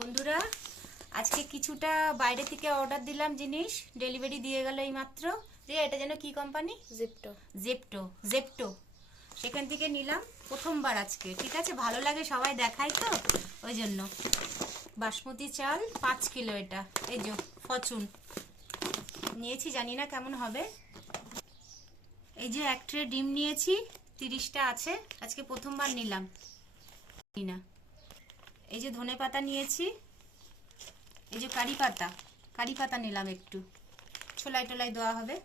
বন্ধুরা, আজকে কিছুটা বাইরে থেকে অর্ডার দিলাম, জিনিস ডেলিভারি দিয়ে গেল এই মাত্র। যে এটা যেন কি কোম্পানি? জেপ্টো। জেপ্টো জেপ্টো সেখান থেকে নিলাম প্রথমবার আজকে। ঠিক আছে, ভালো লাগে, সবাই দেখায় তো ওই জন্য। বাসমতি চাল 5 কিলো, এটা এই যে ফরচুন নিয়েছি, জানি না কেমন হবে। এই যে এক ট্রে ডিম নিয়েছি, 30টা আছে, আজকে প্রথমবার নিলাম না। এই যে ধনে পাতা নিয়েছি, এই যে কারি পাতা নিলাম, একটু ছোলাই টোলাই দেওয়া হবে।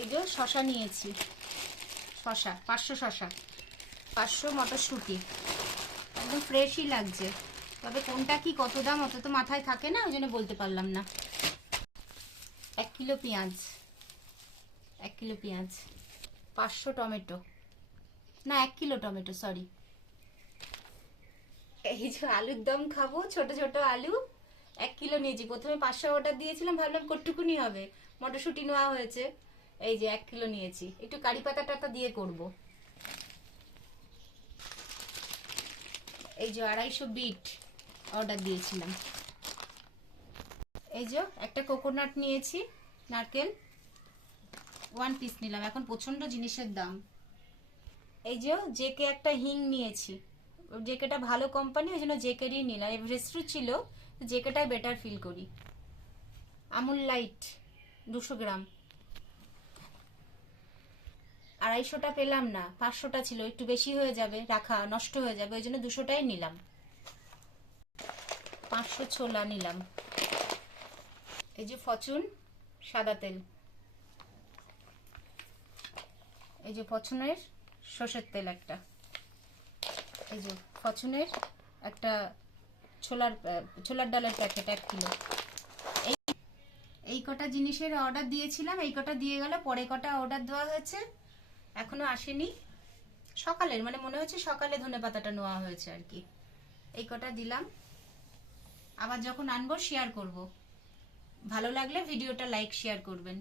এই যে শশা নিয়েছি, শশা 500 শশা, 500 মটরশুঁটি, একদম ফ্রেশই লাগছে, তবে কোনটা কি কত দাম অত তো মাথায় থাকে না, ওই জন্য বলতে পারলাম না। 1 কিলো পেঁয়াজ, 1 কিলো পেঁয়াজ, 500 টমেটো, না 1 কিলো টমেটো, সরি। এই যে আলুর দম খাবো, ছোট ছোট আলু 1 কিলো নিয়েছি। প্রথমে 500 অর্ডার দিয়েছিলাম, ভাবলাম কটুকুনি হবে, মটরশুঁটি নেওয়া হয়েছে। এই যে 1 কিলো নিয়েছি, একটু কারি পাতা টাতা দিয়ে করব। এই যে 250 বিট অর্ডার দিয়েছিলাম। এই যে একটা কোকোনাট নিয়েছি, নারকেল 1 পিস নিলাম, এখন প্রচন্ড জিনিসের দাম। এই যে জেকে একটা হিং নিয়েছি, জেকেটা ভালো কোম্পানি, ওই জন্য জেকেরই নিলাম। এভারেস্টও ছিল, জেকেটাই বেটার ফিল করি। আমুল লাইট 200 গ্রাম, 250টা পেলাম না, 500টা ছিল, একটু বেশি হয়ে যাবে, রাখা নষ্ট হয়ে যাবে, ওই জন্য 200টাই নিলাম। 500 ছোলা নিলাম। এই যে ফরচুন সাদা তেল, এই যে ফরচুনের সর্ষের তেল একটা, এই যে ফরচুনের একটা ছোলার ডালের প্যাকেট 1 কিলো। এই কটা জিনিসের অর্ডার দিয়েছিলাম, এই কটা দিয়ে গেল, পরে কটা অর্ডার দেওয়া হয়েছে এখনো আসেনি। সকালের, মানে মনে হচ্ছে সকালে ধনেপাতাটা নেওয়া হয়েছে আর কি। এই কটা দিলাম, আবার যখন আনবো শেয়ার করব। ভালো লাগলে ভিডিওটা লাইক শেয়ার করবেন।